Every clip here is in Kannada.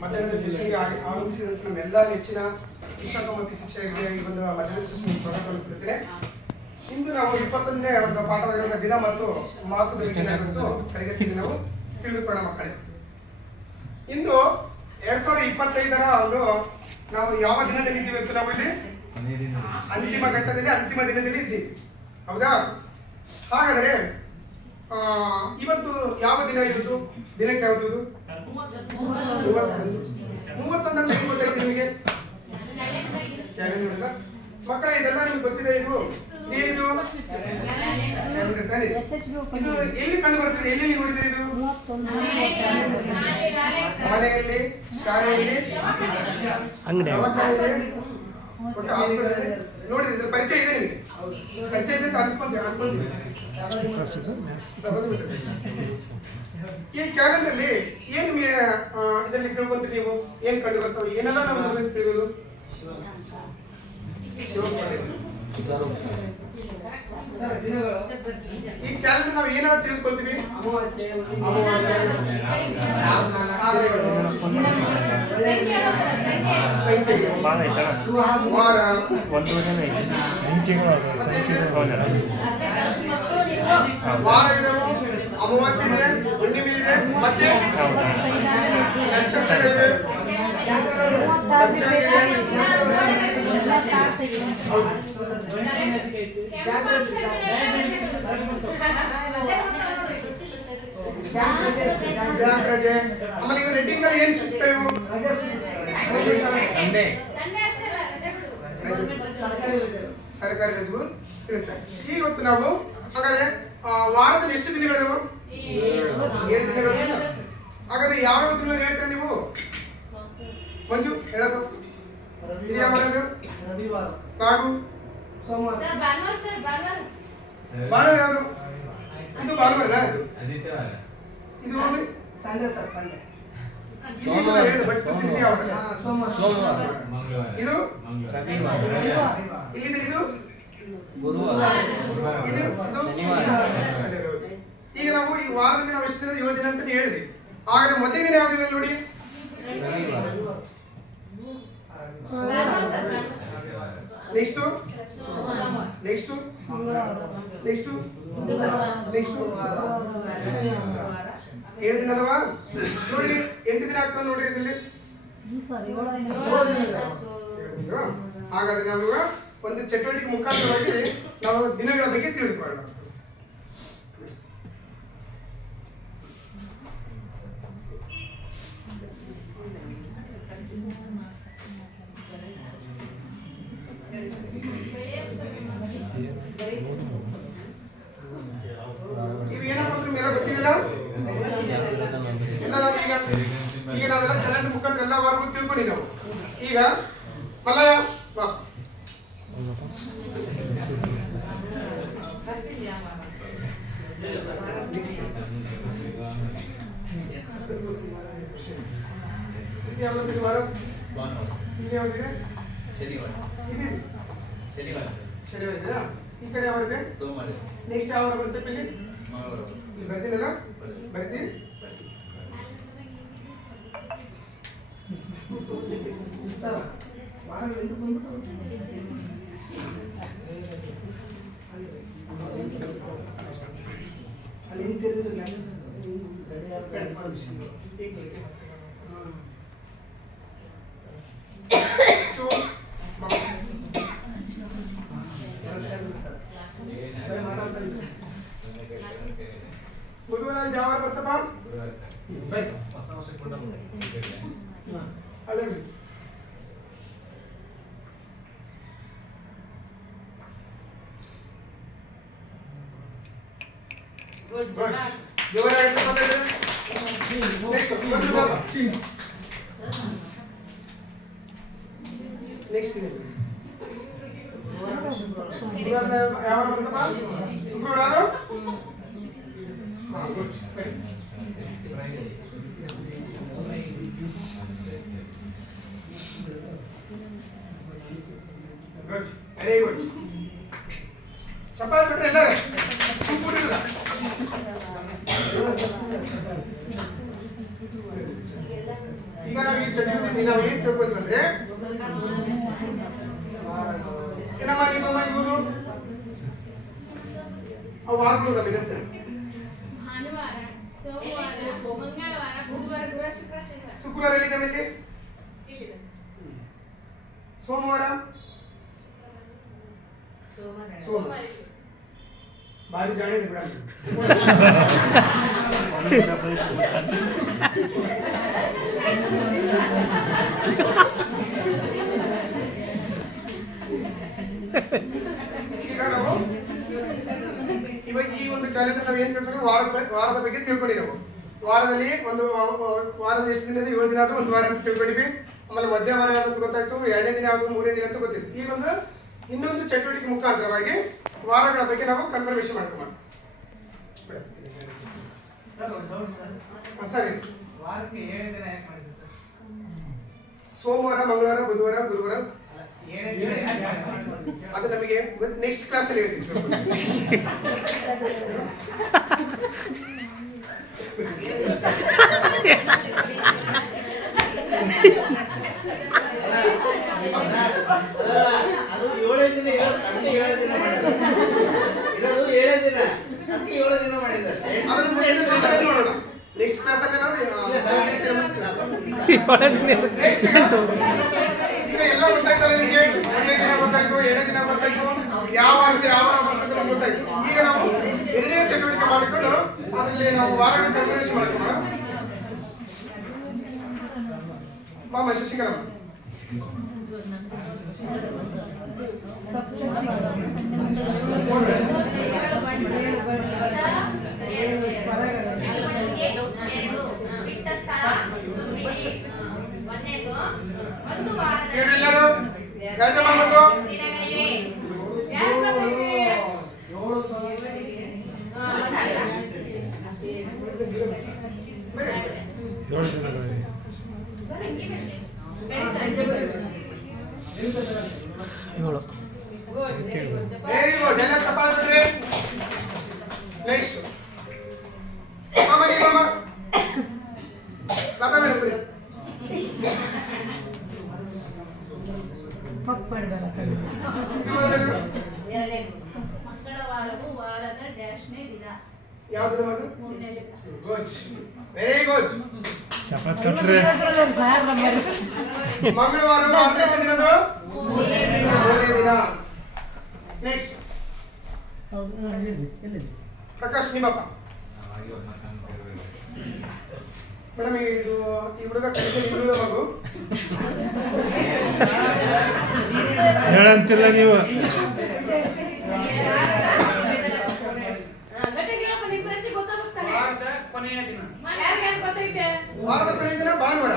ಮಧ್ಯಾಹ್ನದ ಸೆಷನ್ಗೆ ಆಗಮಿಸಿದಂತೆ ನಮ್ಮೆಲ್ಲ ನೆಚ್ಚಿನ ಶಿಕ್ಷಕ ಮತ್ತು ಶಿಕ್ಷಕರಿಗೆ ಬಂದ ಮಧ್ಯಾಹ್ನದ ಸೆಷನ್ಗೆ ಸ್ವಾಗತವನ್ನು ಕೊಡುತ್ತೇನೆ. ಇಂದು ನಾವು 21ನೇ ಒಂದು ಪಾಠವಾಗಿರುವ ದಿನ ಮತ್ತು ಮಾಸದ ವಿಜ್ಞಾನ ಮತ್ತು ತರಗತಿಯಲ್ಲಿ ನಾವು ತಿಳಿದುಕೊಳ್ಳೋಣ ಮಕ್ಕಳೇ. ಇಂದು 2025ರ ಒಂದು ನಾವು ಯಾವ ದಿನದಲ್ಲಿ ಇದ್ದೀವಿ ಅಂತ ನಾವು ಇಲ್ಲಿ ಅಂತಿಮ ಘಟ್ಟದಲ್ಲಿ ಅಂತಿಮ ದಿನದಲ್ಲಿ ಇದ್ದೀವಿ, ಹೌದಾ? ಹಾಗಾದರೆ ಇವತ್ತು ಯಾವ ದಿನ ಇರುವುದು? ದಿನಕ್ಕೆ ಯಾವುದು? 31 ಅಂತ ಗೊತ್ತಾಯ್ತು ನಿಮಗೆ? ಕ್ಯಾಲೆಂಡರ್ ಮಕ್ಕಳ ಇದೆಲ್ಲ ನಿಮ್ಗೆ ಗೊತ್ತಿದೆ. ಇದು ಏನು ಇದು ಎಲ್ಲಿ ಕಂಡು ಬರ್ತದೆ? ಎಲ್ಲಿ ನೀವು ನೋಡಿದ್ರೆ ಇದು ಮನೆಯಲ್ಲಿ, ಶಾಲೆಯಲ್ಲಿ, ನೋಡಿದ್ರೆ ಪರಿಚಯ ಇದೆ ನಿಮಗೆ? ಪರಿಚಯ ಇದೆ ಅಂತ ಅನ್ಸ್ಕೊಂತೀವಿ. ಈ ಕ್ಯಾಲೆಂಡರ್ ಏನ್ ಇದರಲ್ಲಿ ತಿಳ್ಕೊಂತೀರಿ ನೀವು? ಏನ್ ಕಂಡು ಬರ್ತಾವೆ? ಏನೆಲ್ಲ ನಾವು ತಿಳಿಯೋದು? ಈ ಕ್ಯಾಲೆಂಡರ್ ನಾವು ಏನಾದ್ರು ತಿಳ್ಕೊಳ್ತೀವಿ? ವಾರ ಇದಾವೆ, ಅಮಾವಾಸ್ಯೆ ಇದೆ, ಹುಣ್ಣಿಮೆ ಇದೆ, ಮತ್ತೆ ನಕ್ಷತ್ರಗಳಿವೆ, ರಜೆ. ಆಮೇಲೆ ಈಗ ರೆಡ್ಡಿಂಗ್ ನಲ್ಲಿ ಏನ್ ಸೂಚಿಸ್ತೇವೆ? ಸರ್ಕಾರಿ ರಜೆಗಳು ತಿಳಿಸ್ತೇವೆ. ಇವತ್ತು ನಾವು ಹಾಗಾದ್ರೆ ವಾರದಲ್ಲಿ ಎಷ್ಟು ದಿನಗಳಿದಾವೆ? 7 ದಿನಗಳು. ಹಾಗಾದ್ರೆ ಯಾವ ದಿನ ಹೇಳ್ತೀರ ನೀವು? ಮಂಜು ಹೇಳೋದು ಯಾವ? ರವಿವಾರ. ಕಾಗು ಸೋಮವಾರ. ಭಾನುವಾರ ಯಾವುದು? ಇದು ಭಾನುವಾರ. ಇದು ಸಂಜೆ ಸರ್, ಸಂಜೆ. ಇದು ಇಲ್ಲಿದೆ, ಇದು ಗುರುವಾರ. ಈಗ ನಾವು ಈ ವಾರದಲ್ಲಿ ನಾವು ಎಷ್ಟು ದಿನ? 7 ದಿನ ಅಂತ ಹೇಳಿದ್ವಿ. ಹಾಗಾದ್ರೆ ಮೊದಲನೇ ದಿನ ಯಾವ ದಿನ ನೋಡಿ? ನೆಕ್ಸ್ಟ್ 7 ದಿನ ಅಲ್ವಾ? ನೋಡಿ 8 ದಿನ ಆಗ್ತದೆ ನೋಡ್ರಿ ಇದರಲ್ಲಿ. ಹಾಗಾದ್ರೆ ನಾವು ಒಂದು ಚಟುವಟಿಕೆ ಮುಖಾಂತರವಾಗಿ ನಾವು ದಿನಗಳ ಬಗ್ಗೆ ತಿಳಿದುಕೊಳ್ಳೋಣ. ನೀವು ಏನಪ್ಪ ಮೇಲೆ ಗೊತ್ತಿಲ್ಲ ಎಲ್ಲ. ಈಗ ನಾವೆಲ್ಲ ಕ್ಯಾಲೆಂಡರ್ ಮುಖಾಂತರ ಎಲ್ಲ ವಾರಗಳು ತಿಳ್ಕೊಂಡಿದ್ದೆವು. ಈಗ ಮಲ್ಲಯ್ಯ ಬಾ. ಶನಿವಾರ ಇದೆಯಾ? ಈ ಕಡೆ ಯಾವಾಗಿದೆ? ಸೋಮವಾರ. ನೆಕ್ಸ್ಟ್ ಯಾವ ಬರುತ್ತೆ? ಇಲ್ಲಿ ಬರ್ತೀನಲ್ಲ, ಬರ್ತೀನಿ. ಬುಧವಾರ ಯಾವ ಬರ್ತಪ್ಪ? ನೆಕ್ಸ್ಟ್ ಯಾವ ಬರ್ತಪ್ಪ? ಶುಕ್ರವಾರ. Very good. ಚಪ್ಪಾಳೆ ಬಿಟ್ರೆ ಎಲ್ಲರೂ ಸುಮ್ಕೂಡಿರಲ್ಲ. ಈಗ ನಾವು ಚಟುವಟಿಕೆ ನಾವು ಏನ್ ತಿಳ್ಕೊಂತೀವಿ ಅಂದ್ರೆ ಏನಮ್ಮ ನಿಮ್ಮಮ್ಮ ಇವರು ಅವು ವಾರಗಳು ನಮಗೆ ಸರ್ ಭಾನುವಾರ ಸೋಮವಾರ ಮಂಗಳವಾರ ಬುಧವಾರ ಗುರುವಾರ ಶುಕ್ರವಾರ ಶನಿವಾರ ಶುಕ್ರವಾರ ಎಲ್ಲಿದ್ದಾವೆ ಇಲ್ಲಿ ಇಲ್ಲಿದೆ ಸೋಮವಾರ ಸೋಮವಾರ ಭಾರಿ ಜಾಣ ಇದೆ ಬಿಡ ಈಗ ನಾವು ಇವಾಗ ಈ ಒಂದು ಕ್ಯಾಲೆಂಡರ್ ನಾವು ಏನ್ ತಿಳ್ಕೊಂಡ್ವಿ ವಾರದ ಬಗ್ಗೆ ತಿಳ್ಕೊಂಡಿವಿ ನಾವು ವಾರದಲ್ಲಿ ಒಂದು ವಾರದ ಎಷ್ಟು ದಿನ ಇದೆ 7 ದಿನ ಆದ್ರೂ ಒಂದು ವಾರ ಅಂತ ತಿಳ್ಕೊಂಡಿವಿ ಆಮೇಲೆ ಮಧ್ಯವಾರ ಯಾವ್ದು ಅಂತ ಗೊತ್ತಾಯ್ತು 2ನೇ ದಿನ ಯಾವ್ದು 3ನೇ ದಿನ ಅಂತ ಗೊತ್ತಿತ್ತು ಈಗ ಒಂದು ಇನ್ನೊಂದು ಚಟುವಟಿಕೆ ಮುಖಾಂತರವಾಗಿ ವಾರಗಳ ಬಗ್ಗೆ ನಾವು ಕನ್ಫರ್ಮೇಶನ್ ಮಾಡ್ಕೊಂಡು ಸರಿ ವಾರಕ್ಕೆ 7 ದಿನ ಯಾಕೆ ಮಾಡಿದ್ರಿ ಸರ್? ಸೋಮವಾರ ಮಂಗಳವಾರ ಬುಧವಾರ ಗುರುವಾರ 7 ದಿನ ಯಾಕೆ ಮಾಡಿದ್ರಿ? ಅದು ನಮಗೆ ನೆಕ್ಸ್ಟ್ ಕ್ಲಾಸ್ ಅಲ್ಲಿ ಹೇಳ್ತೀನಿ ಅದು 7 ದಿನ ಇರೋದು 7 ದಿನ ಮಾಡಿದ್ರು. ಇರೋದು 7 ದಿನ ಅದಕ್ಕೆ 7 ದಿನ ಮಾಡಿದ್ದಾರೆ. ಅದನ್ನು ಮುಂದಿನ session ಅಲ್ಲಿ ನೋಡೋಣ ನೆಕ್ಸ್ಟ್ ಕ್ಲಾಸ್ ಅಲ್ಲಿ ನಾವು ಈಗ ಎಲ್ಲ ಗೊತ್ತಾಯ್ತಲ್ಲ ನಿಮಗೆ 1ನೇ ದಿನ ಗೊತ್ತಾಯ್ತು 2ನೇ ದಿನ ಗೊತ್ತಾಯ್ತು ಯಾವ ವಾರ ಬರ್ತದೆ ಗೊತ್ತಾಯ್ತು ಈಗ ನಾವು 2ನೇ ಚಟುವಟಿಕೆ ಮಾಡಿಕೊಂಡು ಅದರಲ್ಲಿ ನಾವು ವಾರಗಳ ಕನ್ಫರ್ಮೇಶನ್ ಮಾಡ್ಕೊಳ್ಳೋಣ ಮಾಮ ಶಶಿಕಲಮ್ಮ ಎಲ್ಲರೂ ಗಂಟೆ ಮಾಡ್ಬೇಕು ವೆರಿ ಗುಡ್ ಎಲ್ಲ ತಪ್ಪಾಗ್ಬಿಟ್ರಿ ನೆಕ್ಸ್ಟ್ ಮಾಮ ನೀ ಮಾಮ ಲತಾ ಮೇಡಮ್ ಬಿಡಿ ಮಂಗಳವಾರವು ವಾರದ ಡ್ಯಾಶ್ನೇ ದಿನ ಯಾವ್ದು ಮಾಡು 3ನೇ ದಿನ ಗುಡ್ ವೆರಿ ಗುಡ್ ಚಪಾತಿ ಕೊಟ್ರೆ ಮಂಗಳವಾರ ವಾರದ ದಿನದ 3ನೇ ದಿನ ನೆಕ್ಸ್ಟ್ ಪ್ರಕಾಶ್ ನಿಮ್ಮಪ್ಪ ಮೇಡಮ್ ಇದು ಈ ಹುಡುಗ ಕಲಿಕೆ ಇರುವುದ ಮಗು ಹೇಳಂತಿಲ್ಲ ನೀವು ವಾರದ ಕೊನೆಯ ದಿನ ವಾರದ ಕೊನೆಯ ದಿನ ಭಾನುವಾರ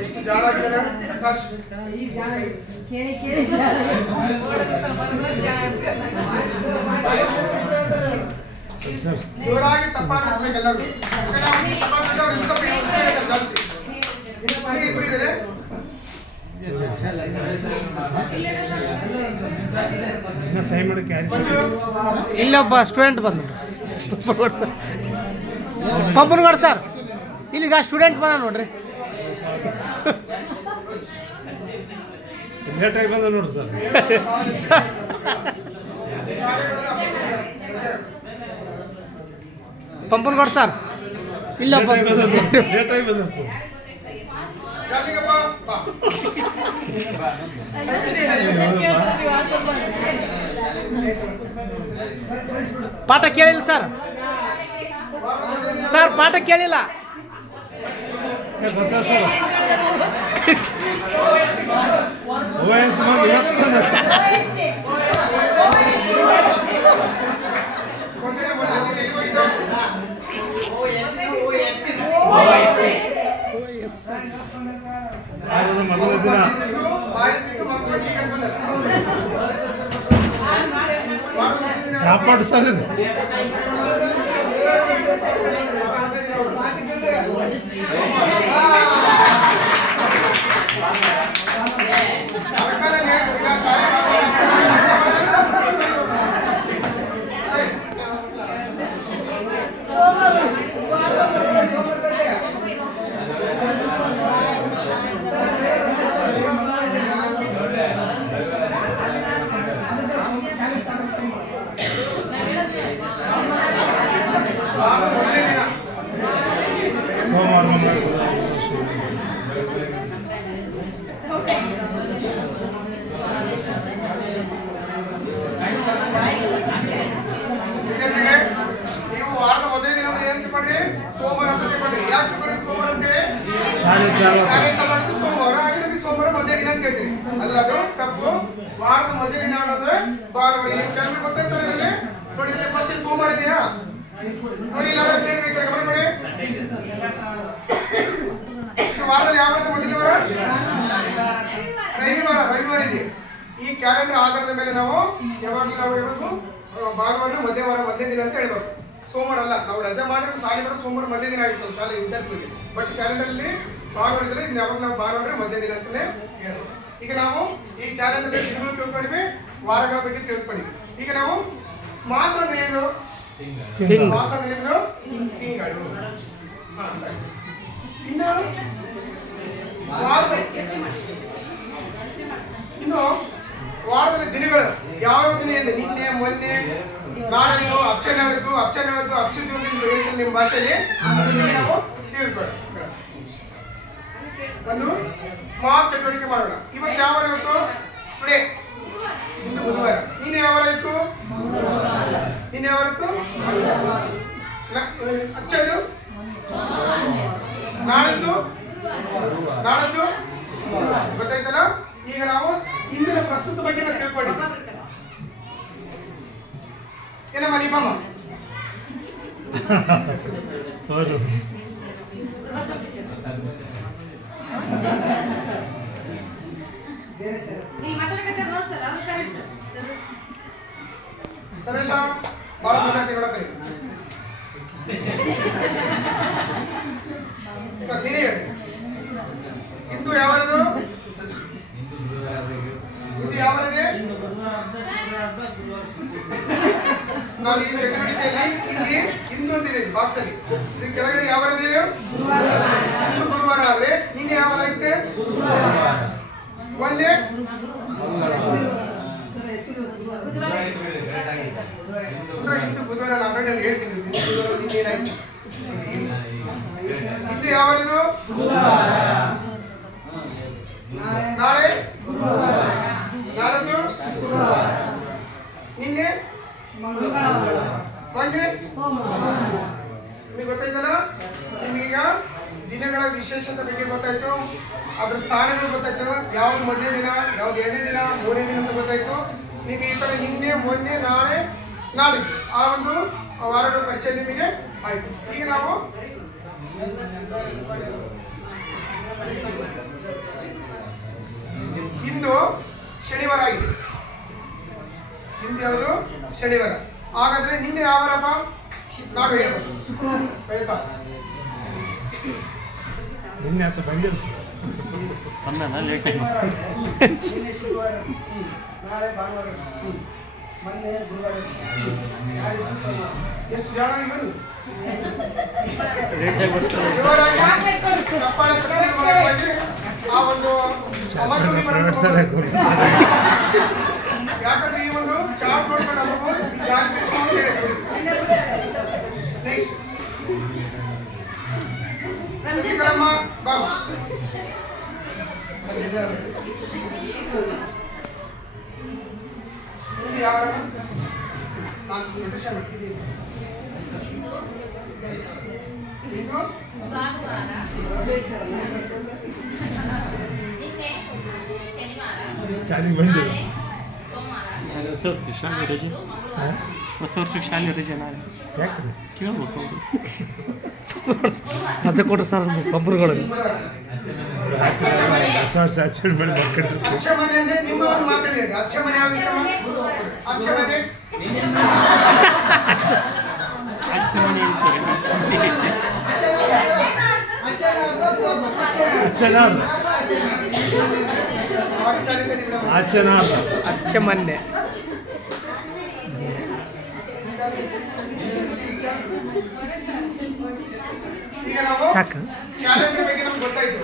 ಎಷ್ಟು ಜಾಣ ಆಗಿದ್ದಾನೆ ಪ್ರಕಾಶ್ ಜೋರಾಗಿ ತಪ್ಪಾಗ್ಬೇಕು ಎಲ್ಲರೂ ಜಾಸ್ತಿ ಇಬ್ಬರು ಇದ್ದಾರೆ ಸಹಿ ಮಾಡಕ್ಕೆ ಮಂಜು ಇಲ್ಲೊಬ್ಬ ಸ್ಟೂಡೆಂಟ್ ಬಂದ ಪಂಪನಗೌಡ ಸರ್ ಇಲ್ಲಿಗ ಸ್ಟೂಡೆಂಟ್ ಬಂದ ನೋಡ್ರಿ ಲೇಟಾಗಿ ಬಂದ ನೋಡ್ರಿ ಸರ್ ಪಂಪನಗೌಡ ಸರ್ ಇಲ್ಲೊಬ್ಬ ಲೇಟಾಗಿ ಬಂದ ಸರ್ ಜಾಲಿಗಪ್ಪ ಬಾ ಪಾಠ ಕೇಳಿಲ್ಲ ಸರ್ ಸರ್ ಪಾಠ ಕೇಳಿಲ್ಲ ಗೊತ್ತಾ ಸರ್ OS ಮಾಡಿ ಇವತ್ತು ಬಂದ ಮೊದಲ ದಿನ ಕಾಪಾಡು ಸರ್ ಇದು ನಾಳೆ ಮಾಡಿದ್ರೆ ಸೋಮವಾರ, ಹಾಗೆ ನಮಗೆ ಸೋಮವಾರ ಮಧ್ಯ ದಿನ ಅಂತ ಹೇಳ್ತೀವಿ. ಅಲ್ಲ, ಅದು ತಪ್ಪು. ವಾರದ ಮಧ್ಯ ದಿನ ಅನ್ನೋದ್ರೆ ಭಾನುವಾರ. ನೀವು ಕೆಲವರಿಗೆ ಗೊತ್ತಾಗ್ತಾರೆ ಇದರಲ್ಲಿ ನೋಡಿ. ಇಲ್ಲಿ ಫಸ್ಟ್ ಸೋಮವಾರ ಇದೆಯಾ ನೋಡಿ, ಇಲ್ಲ ಬೇಕಾದ್ರೆ ಗಮನ ಮಾಡಿ. ಇದು ವಾರದಲ್ಲಿ ಯಾವ ಮೊದಲನೇ ವಾರ? ರವಿವಾರ ಇದೆ. ಈ ಕ್ಯಾಲೆಂಡರ್ ಆಧಾರದ ಮೇಲೆ ನಾವು ಯಾವಾಗಲೂ ನಾವು ಹೇಳ್ಬೇಕು ಭಾನುವಾರ ಮಧ್ಯ ದಿನ ಅಂತ ಹೇಳ್ಬೇಕು. ಸೋಮವಾರ ಅಲ್ಲ. ನಾವು ರಜೆ ಮಾಡಿದ್ರೆ ಶಾಲೆ ಬರೋ ಸೋಮವಾರ ಮಧ್ಯ ದಿನ ಆಗಿತ್ತು ಶಾಲೆ ವಿದ್ಯಾರ್ಥಿಗಳಿಗೆ. ಬಟ್ ಕ್ಯಾಲೆಂಡರ್ ಅಲ್ಲಿ ಭಾನುವಾರ ಇದ್ರೆ ಯಾವಾಗ ನಾವು ಭಾನುವಾರ ಮಧ್ಯ ದಿನ ಅಂತಲೇ ಹೇಳ್ಬೋದು. ಈಗ ನಾವು ಈ ಕ್ಯಾಲೆಂಡರ್ ದಿನಗಳು ತಿಳ್ಕೊಂಡಿವಿ, ವಾರಗಳ ಬಗ್ಗೆ ತಿಳ್ಕೊಂಡಿವಿ. ಈಗ ನಾವು ಮಾಸ ಅಂದ್ರೆ ಏನು? ಮಾಸ ಅಂದ್ರೆ ಏನು? ತಿಂಗಳು. ಸರಿ. ಇನ್ನು ವಾರದ ದಿನಗಳು ಯಾವ್ಯಾವ ದಿನ ಇದೆ? ನಿನ್ನೆ, ಮೊನ್ನೆ, ನಾಳೆದು, ಅಚ್ಚನಾಡದ್ದು, ಅಚ್ಚದ್ದು ಹೇಳ್ತೀನಿ ನಿಮ್ಮ ಭಾಷೆಯಲ್ಲಿ. ನಾವು ತಿಳ್ಕೊಳ್ಳೋಣ. ಒಂದು ಸ್ಮಾರ್ಟ್ ಚಟುವಟಿಕೆ ಮಾಡೋಣ. ಇವತ್ತು ಯಾವ ವಾರ? ಇವತ್ತು ಟುಡೇ, ಇಂದು ಬುಧವಾರ. ನಿನ್ನೆ ಯಾವ ವಾರ ಇತ್ತು? ನಿನ್ನೆ ಯಾವ ವಾರ ಇತ್ತು? ಅಚ್ಚದು ನಾಳದ್ದು ಗೊತ್ತಾಯ್ತಲ್ಲ? ಈಗ ನಾವು ಇಂದಿನ ಪ್ರಸ್ತುತ ಬಗ್ಗೆ ನಾವು ತಿಳ್ಕೊಂಡಿದ್ವಿ. ಏನಮ್ಮ ನಿಮ್ಮಮ್ಮ? ಹೌದು. ಸರೇಶ ಬಹಳ ಮಾತಾಡ್ತೀನಿ ನೋಡಕ್ಕೆ. ಸರ್ ನೀನೇ ಹೇಳಿ. ಇಂದು ಯಾವದು? ಇದು ಯಾವನಿದೆ? ನಾನು ಈ ಚಟುವಟಿಕೆಯಲ್ಲಿ ಇಲ್ಲಿ ಇಂದು ಅಂತಿದೆ ಬಾಕ್ಸ್ ಅಲ್ಲಿ. ಇದು ಕೆಳಗಡೆ ಯಾವನಿದೆ? ಇಂದು ಗುರುವಾರ ಆದ್ರೆ ನಿನ್ನೆ ಯಾವಾಗ ಐತೆ? ಮೊನ್ನೆ ಇಂದು ಬುಧವಾರ. ನಾನು ಆಲ್ರೆಡಿ ಹೇಳ್ತೀನಿ ನಿನ್ನೆ ಏನಾಯ್ತು. ಇದು ಯಾವದು? ನಾಳೆ ನಾಳದ್ದು ನಿನ್ನೆ ಮೊನ್ನೆ. ನಿಮಗೆ ಗೊತ್ತಾಯ್ತಲ್ಲ? ನಿಮಗೀಗ ದಿನಗಳ ವಿಶೇಷತೆ ಬಗ್ಗೆ ಗೊತ್ತಾಯ್ತು, ಅದ್ರ ಸ್ಥಾನಗಳು ಗೊತ್ತಾಯ್ತು, ಯಾವ್ದು ಮೊದಲನೇ ದಿನ, ಯಾವ್ದು ಎರಡನೇ ದಿನ, ಮೂರನೇ ದಿನ ಅಂತ ಗೊತ್ತಾಯ್ತು. ನಿಮಗೆ ಈ ತರ ನಿನ್ನೆ, ಮೊನ್ನೆ, ನಾಳೆ, ನಾಳಿದ್ದು ಆ ಒಂದು ವಾರಗಳ ಪರಿಚಯ ನಿಮಗೆ ಆಯ್ತು. ಈಗ ನಾವು ಇಂದು ಶನಿವಾರ ಆಗಿದೆ. ಇಂದು ಯಾವುದು? ಶನಿವಾರ. ಹಾಗಾದ್ರೆ ನಿನ್ನೆ ಯಾವ ವಾರಪ್ಪ? ನಾವು ಹೇಳ್ಬೋದು ಶುಕ್ರವಾರ. ನಿನ್ನೆ ಆತ ಬಂದಿಲ್ಲ ಸರ್. ನಿನ್ನೆ ಶುಕ್ರವಾರ, ನಾಳೆ ಭಾನುವಾರ, ಮೊನ್ನೆ ಗುರುವಾರ, ಎಷ್ಟು ಜನ ಇವರು? ಆ ಒಂದು ಯಾಕಂದ್ರೆ ಈ ಒಂದು ಚಾರ್ಟ್ ನೋಡ್ಕೊಂಡು ನಮಗೂ ಶಶಿಕಲಮ್ಮ ಬಾಬು ಯಾವ ನಾನು ನೋಟಿಷನ್ ಹಾಕಿದ್ದೀನಿ. ಶಾಲೆಗೆ ಬಂದಿಲ್ಲ. ಶಾಲೆ ರಜೆ, ಹೊಸ ವರ್ಷಕ್ಕೆ ಶಾಲೆ ರಜೆ ನಾಳೆ. ಯಾಕ್ರಿ ಕೇಳ್ಬೇಕು ಅವರು ರಜೆ ಕೊಡ್ರಿ ಸರ್ ಒಬ್ಬರುಗಳಿಗೆ. ಹೊಸ ವರ್ಷ ಆಚರಣೆ ಮಾಡಿ ಮಾಡ್ಕೊಂಡಿರ್ತೀವಿ. ಅಚ್ಚ ಮನೆ ಅಂದ್ರೆ ನಿಮ್ಮ ಮಾತಾಡಿ. ಅಚ್ಚ ಮನೆ ಯಾವ್ದು? ಅಚ್ಚ ಮನೆ ಅಚ್ಚ ಮೊನ್ನೆ ಈಗ ನಾವು ಸಾಕು. ಕ್ಯಾಲೆಂಡರ್ ಬಗ್ಗೆ ನಮ್ಗೆ ಗೊತ್ತಾಯ್ತು.